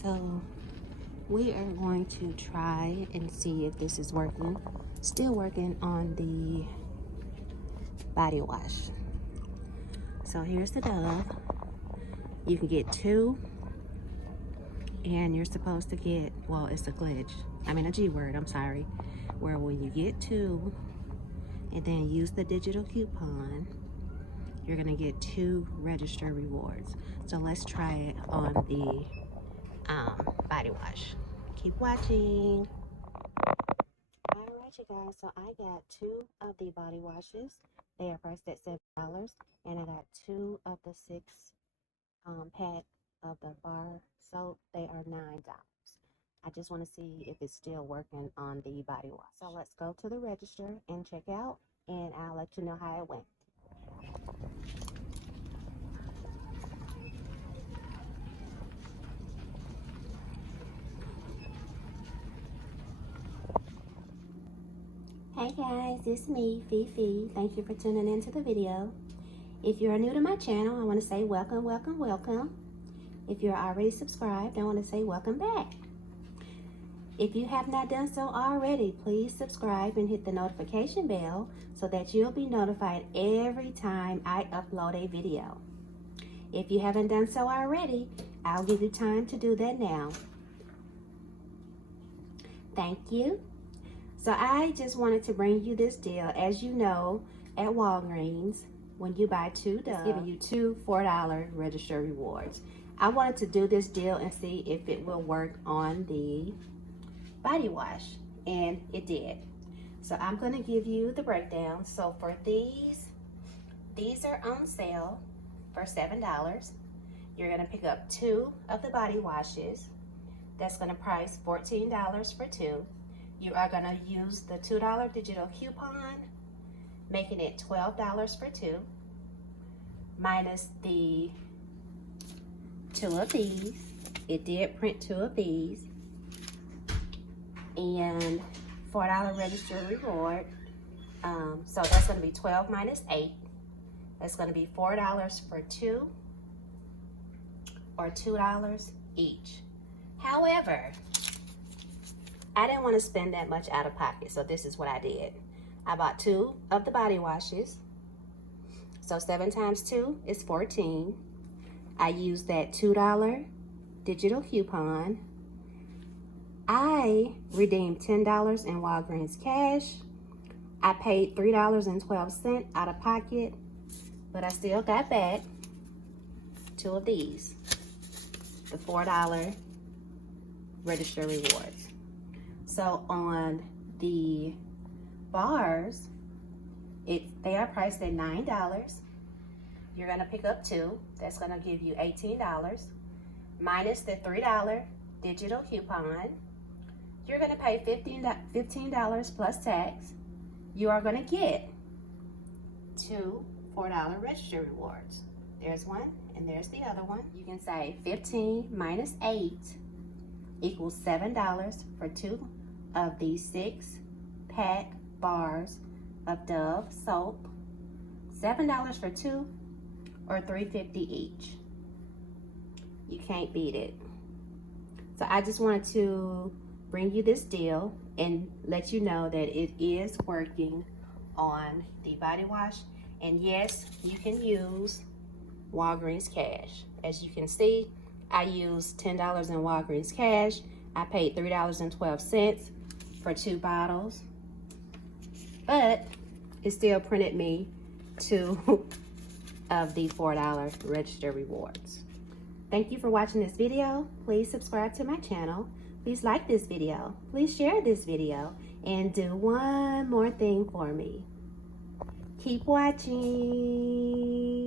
So we are going to try and see if this is working. Still working on the body wash. So here's the Dove. You can get 2, and you're supposed to get, well, it's a glitch. I mean a G word, I'm sorry. Where when you get 2 and then use the digital coupon, you're gonna get 2 register rewards. So let's try it on the body wash. Keep watching. All right, you guys, so I got 2 of the body washes. They are priced at $7, and I got 2 of the 6 pack of the bar soap. They are $9. I just want to see if it's still working on the body wash. So let's go to the register and check out, and I'll let you know how it went. Hey guys, it's me, Fifi. Thank you for tuning into the video. If you're new to my channel, I want to say welcome, welcome, welcome. If you're already subscribed, I want to say welcome back. If you have not done so already, please subscribe and hit the notification bell so that you'll be notified every time I upload a video. If you haven't done so already, I'll give you time to do that now. Thank you. So I just wanted to bring you this deal. As you know, at Walgreens, when you buy 2 Dove, it's giving you 2 $4 register rewards. I wanted to do this deal and see if it will work on the body wash, and it did. So I'm going to give you the breakdown. So for these are on sale for $7. You're going to pick up 2 of the body washes. That's going to price $14 for 2. You are going to use the $2 digital coupon, making it $12 for 2, minus the 2 of these. It did print 2 of these, and $4 register reward. So that's going to be 12 minus 8. That's going to be $4 for 2, or $2 each. However, I didn't want to spend that much out of pocket, so this is what I did. I bought 2 of the body washes. So 7 times 2 is 14. I used that $2 digital coupon. I redeemed $10 in Walgreens cash. I paid $3.12 out of pocket, but I still got back 2 of these, the $4 register rewards. So on the bars, they are priced at $9. You're gonna pick up 2. That's gonna give you $18, minus the $3 digital coupon. You're gonna pay $15 plus tax. You are gonna get 2 $4 register rewards. There's one, and there's the other one. You can say 15 minus 8 equals $7 for 2 of these 6 pack bars of Dove soap. $7 for 2, or $3.50 each. You can't beat it. So I just wanted to bring you this deal and let you know that it is working on the body wash. And yes, you can use Walgreens cash. As you can see, I used $10 in Walgreens cash. I paid $3.12 for 2 bottles, but it still printed me 2 of the $4 register rewards. Thank you for watching this video. Please subscribe to my channel. Please like this video. Please share this video, and do one more thing for me. Keep watching.